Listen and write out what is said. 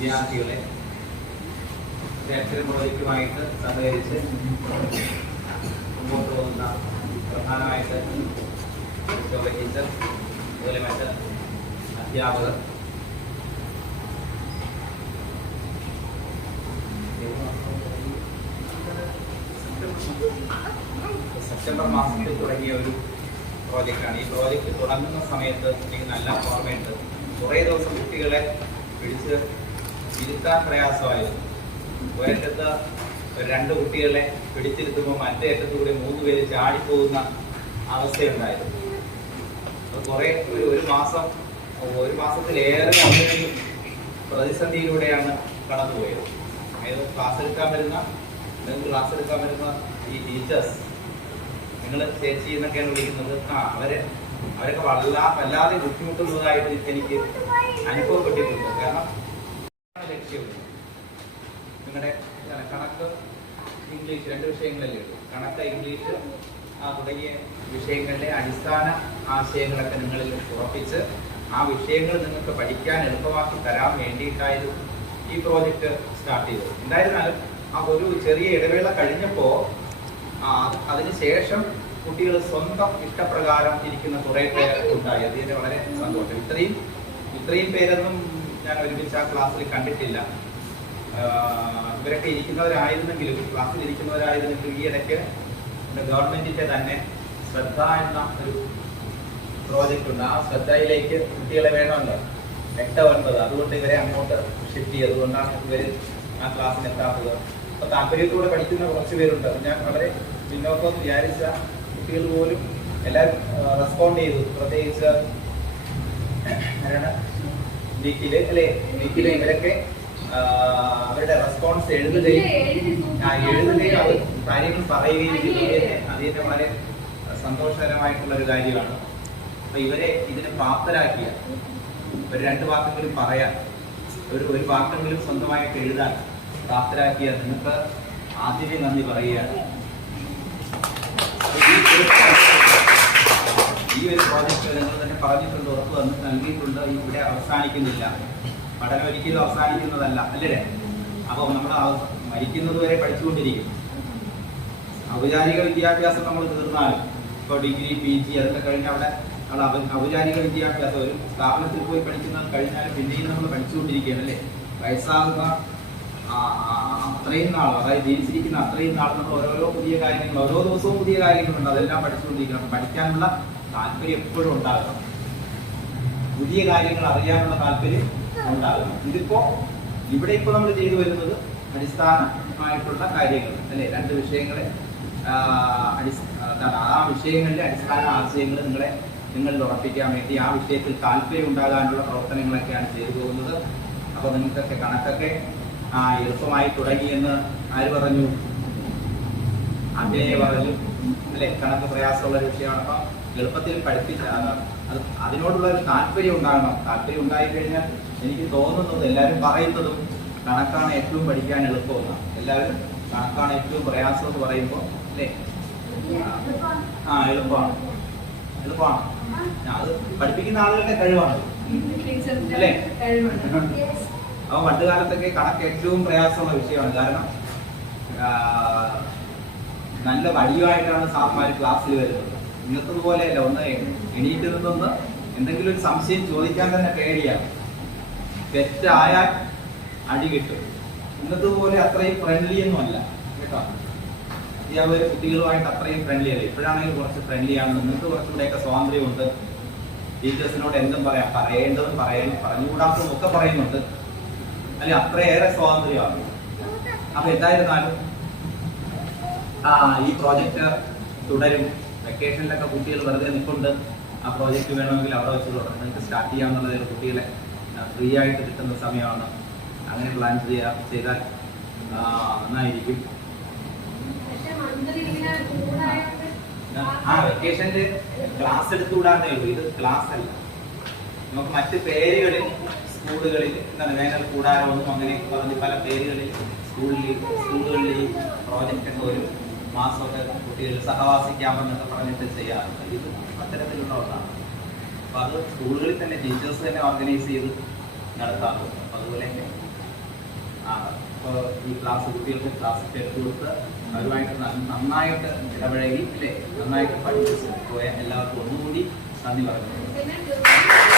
വിദ്യാർത്ഥികളെ അക്ഷര പ്രോജക്റ്റുമായിട്ട് സഹകരിച്ച് മുമ്പോട്ട് പോകുന്ന പ്രധാനമായിട്ട് യോഗ ടീച്ചർ അതുപോലെ മറ്റ് അധ്യാപകർ സെപ്റ്റംബർ മാസത്തിൽ തുടങ്ങിയ ഒരു പ്രോജക്റ്റാണ്. ഈ പ്രോജക്റ്റ് തുടങ്ങുന്ന സമയത്ത് എനിക്ക് നല്ല ഓർമ്മയുണ്ട്. കുറേ ദിവസം കുട്ടികളെ പിടിച്ച് ഇരുത്താൻ പ്രയാസമായിരുന്നു. ഒരറ്റത്ത് രണ്ട് കുട്ടികളെ പിടിച്ചിരുത്തുമ്പോൾ മറ്റേ അറ്റത്തുകൂടി 3 പേര് ചാടിപ്പോകുന്ന അവസ്ഥയുണ്ടായിരുന്നു. കുറേ ഒരു മാസത്തിലേറെ പ്രതിസന്ധിയിലൂടെയാണ് കടന്നുപോയത്. അതായത് ക്ലാസ് എടുക്കാൻ വരുന്ന ഈ ടീച്ചേഴ്സ്, നിങ്ങൾ ചേച്ചി എന്നൊക്കെയാണ് വിളിക്കുന്നത്, അവരൊക്കെ വല്ലാതെ ബുദ്ധിമുട്ടുന്നതായിട്ട് എനിക്ക് അനുഭവപ്പെട്ടിട്ടുണ്ട്. കാരണം ലക്ഷ്യമില്ല. നിങ്ങളുടെ കണക്ക്, ഇംഗ്ലീഷ് 2 വിഷയങ്ങളല്ലേ ഉള്ളൂ. കണക്ക്, ഇംഗ്ലീഷ് തുടങ്ങിയ വിഷയങ്ങളിലെ അടിസ്ഥാന ആശയങ്ങളൊക്കെ നിങ്ങളിൽ ഉറപ്പിച്ച് ആ വിഷയങ്ങൾ നിങ്ങൾക്ക് പഠിക്കാൻ എളുപ്പമാക്കി തരാൻ വേണ്ടിയിട്ടായിരുന്നു ഈ പ്രോജക്റ്റ് സ്റ്റാർട്ട് ചെയ്തത്. എന്തായിരുന്നാലും ആ ഒരു ചെറിയ ഇടവേള കഴിഞ്ഞപ്പോൾ അതിനുശേഷം കുട്ടികൾ സ്വന്തം ഇഷ്ടപ്രകാരം ഇരിക്കുന്ന കുറേ പേർ ഉണ്ടായി. അതിൻ്റെ വളരെ സന്തോഷം. ഇത്രയും പേരൊന്നും ഞാൻ ഒരുമിച്ച് ആ ക്ലാസ്സിൽ കണ്ടിട്ടില്ല. ഇവരൊക്കെ ക്ലാസ്സിൽ ഇരിക്കുന്നവരായിരുന്നെങ്കിലും ഈ ഇടയ്ക്ക് ഗവൺമെന്റിന്റെ തന്നെ ശ്രദ്ധ എന്ന ഒരു പ്രോജക്റ്റ് ഉണ്ട്. ആ ശ്രദ്ധയിലേക്ക് കുട്ടികളെ വേണമല്ലോ, 8, 9. അതുകൊണ്ട് ഇവരെ അങ്ങോട്ട് ഷിഫ്റ്റ് ചെയ്തു. അതുകൊണ്ടാണ് ഇവർ ആ ക്ലാസ്സിന് എത്താത്തത്. അപ്പൊ താല്പര്യത്തോടെ പഠിക്കുന്ന കുറച്ച് പേരുണ്ട്. ഞാൻ വളരെ പിന്നോക്കം വിചാരിച്ച കുട്ടികൾ പോലും എല്ലാവരും റെസ്പോണ്ട് ചെയ്തു. പ്രത്യേകിച്ച് വീക്കില് ഇവരൊക്കെ അവരുടെ റെസ്പോൺസ് എഴുതുകയും അത് കാര്യങ്ങൾ പറയുകയും അതിന്റെ വളരെ സന്തോഷകരമായിട്ടുള്ള ഒരു കാര്യമാണ്. അപ്പൊ ഇവരെ ഇതിന് പ്രാപ്തരാക്കിയ ഒരു 2 വാക്കെങ്കിലും പറയാൻ, ഒരു വാക്കെങ്കിലും സ്വന്തമായിട്ട് എഴുതാൻ പ്രാപ്തരാക്കിയ നിങ്ങൾക്ക് ആദ്യമേ നന്ദി പറയുകയാണ്. ഈ ഒരു പ്രോജക്റ്റ് നിങ്ങൾ തന്നെ പറഞ്ഞിട്ടുണ്ട്, ഉറപ്പ് നൽകിയിട്ടുണ്ട്. ഇവിടെ അവസാനിക്കുന്നില്ല, പഠനം ഒരിക്കലും അവസാനിക്കുന്നതല്ല, അല്ലേ? അപ്പോൾ നമ്മൾ മരിക്കുന്നത് വരെ പഠിച്ചുകൊണ്ടിരിക്കും. ഔപചാരിക വിദ്യാഭ്യാസം നമ്മൾ തീർന്നാലും, ഇപ്പോൾ ഡിഗ്രി, PG അതൊക്കെ കഴിഞ്ഞ് അവിടെ ഔപചാരിക വിദ്യാഭ്യാസം ഒരു സ്ഥാപനത്തിൽ പോയി പഠിക്കുന്നത് കഴിഞ്ഞാലും പിന്നെയും നമ്മൾ പഠിച്ചുകൊണ്ടിരിക്കുകയാണ്, അല്ലേ? വയസ്സാകുന്ന അത്രയും നാൾ, അതായത് ജീവിച്ചിരിക്കുന്ന അത്രയും നാൾ നമ്മൾ ഓരോ പുതിയ കാര്യങ്ങൾ, ഓരോ ദിവസവും പുതിയ കാര്യങ്ങളുണ്ട്, അതെല്ലാം പഠിച്ചുകൊണ്ടിരിക്കണം. പഠിക്കാനുള്ള താല്പര്യം എപ്പോഴും ഉണ്ടാകണം. പുതിയ കാര്യങ്ങൾ അറിയാനുള്ള താല്പര്യം ഉണ്ടാകണം. ഇവിടെ നമ്മൾ ചെയ്തു വരുന്നത് അടിസ്ഥാനമായിട്ടുള്ള കാര്യങ്ങൾ, അല്ലെ? 2 വിഷയങ്ങളെ ആ വിഷയങ്ങളിലെ അടിസ്ഥാന ആശയങ്ങൾ നിങ്ങളിൽ ഉറപ്പിക്കാൻ വേണ്ടി ആ വിഷയത്തിൽ താല്പര്യം ഉണ്ടാകാനുള്ള പ്രവർത്തനങ്ങളൊക്കെയാണ് ചെയ്തു പോകുന്നത്. അപ്പൊ നിങ്ങൾക്കൊക്കെ കണക്കൊക്കെ എളുപ്പമായി തുടങ്ങിയെന്ന് ആര് പറഞ്ഞു? അജയ പറഞ്ഞു, അല്ലെ? കണക്ക് പ്രയാസമുള്ള ഒരു വിഷയമാണ്. അപ്പൊ എളുപ്പത്തിൽ പഠിപ്പിച്ച അതിനോടുള്ള ഒരു താല്പര്യം ഉണ്ടാകണം. താല്പര്യം ഉണ്ടായിക്കഴിഞ്ഞാൽ എനിക്ക് തോന്നുന്നത്, എല്ലാവരും പറയുന്നതും കണക്കാണ് ഏറ്റവും പഠിക്കാൻ എളുപ്പമെന്ന്. എല്ലാവരും കണക്കാണ് ഏറ്റവും പ്രയാസം എന്ന് പറയുമ്പോൾ, അല്ലേ? എളുപ്പമാണ്. അത് പഠിപ്പിക്കുന്ന ആളുകളുടെ കഴിവാണ്, അല്ലേ? അപ്പൊ പണ്ട് കാലത്തൊക്കെ കണക്ക് ഏറ്റവും പ്രയാസമുള്ള വിഷയമാണ്. കാരണം നല്ല വടിയുമായിട്ടാണ് സാർമാർ ക്ലാസ്സിൽ വരുന്നത്. ഇന്നത്തതുപോലെയല്ല, ഒന്ന് എണീറ്റ് നിന്നൊന്ന് എന്തെങ്കിലും ഒരു സംശയം ചോദിക്കാൻ തന്നെ പേടിയാണ്. തെറ്റായാൽ അടി കിട്ടും. ഇന്നത്തതുപോലെ അത്രയും ഫ്രണ്ട്ലി ഒന്നും അല്ല, കേട്ടോ. അധ്യാപകർ കുട്ടികളുമായിട്ട് അത്രയും ഫ്രണ്ട്ലി അല്ല. ഇപ്പോഴാണെങ്കിൽ കുറച്ച് ഫ്രണ്ട്ലിയാണ്. നിങ്ങൾക്ക് കുറച്ചുകൂടെയൊക്കെ സ്വാതന്ത്ര്യമുണ്ട്. ടീച്ചേഴ്സിനോട് എന്തും പറയേണ്ടതും പറഞ്ഞുകൂടാത്തതും ഒക്കെ പറയുന്നുണ്ട്, അല്ലെ? അത്രയേറെ സ്വാതന്ത്ര്യമാണ്. അപ്പൊ എന്തായിരുന്നാലും ഈ പ്രോജക്റ്റ് തുടരും. വെക്കേഷനിലൊക്കെ കുട്ടികൾ വെറുതെ നിൽക്കൊണ്ട് ആ പ്രോജക്റ്റ് വേണമെങ്കിൽ അവിടെ വെച്ച് തുടങ്ങും. നിങ്ങൾക്ക് സ്റ്റാർട്ട് ചെയ്യാവുന്നത് കുട്ടികളെ ഫ്രീ ആയിട്ട് കിട്ടുന്ന സമയമാണ്. അങ്ങനെ പ്ലാൻ ചെയ്താൽ നന്നായിരിക്കും. വെക്കേഷനിൽ ക്ലാസ് എടുത്തുകൂടാന്നേ ഉള്ളൂ. ഇത് ക്ലാസ് അല്ല. നമുക്ക് മറ്റ് പേരുകളിൽ സ്കൂളുകളിൽ വേനൽ കൂടാരമൊന്നും അങ്ങനെ പറഞ്ഞ് പല പേരുകളിൽ സ്കൂളുകളിൽ ഈ പ്രോജക്റ്റ് ഒക്കെ ഒരു മാസമൊക്കെ കുട്ടികൾ സഹവാസിക്കാമെന്നൊക്കെ പറഞ്ഞിട്ട് ചെയ്യാറുണ്ട്. ഇത് അത്തരത്തിലുള്ള ഒന്നാണ്. അപ്പൊ അത് സ്കൂളുകളിൽ തന്നെ ടീച്ചേഴ്സ് തന്നെ ഓർഗനൈസ് ചെയ്ത് നടത്താറുണ്ട്. അപ്പൊ അതുപോലെ തന്നെ ഇപ്പോൾ ഈ ക്ലാസ് കുട്ടികൾക്ക് ക്ലാസ് എടുത്തു കൊടുത്ത് അവരുമായിട്ട് നന്നായിട്ട് ഇടപഴകി അല്ലേ, നന്നായിട്ട് പഠിച്ച് പോയ എല്ലാവർക്കും ഒന്നുകൂടി നന്ദി പറഞ്ഞു.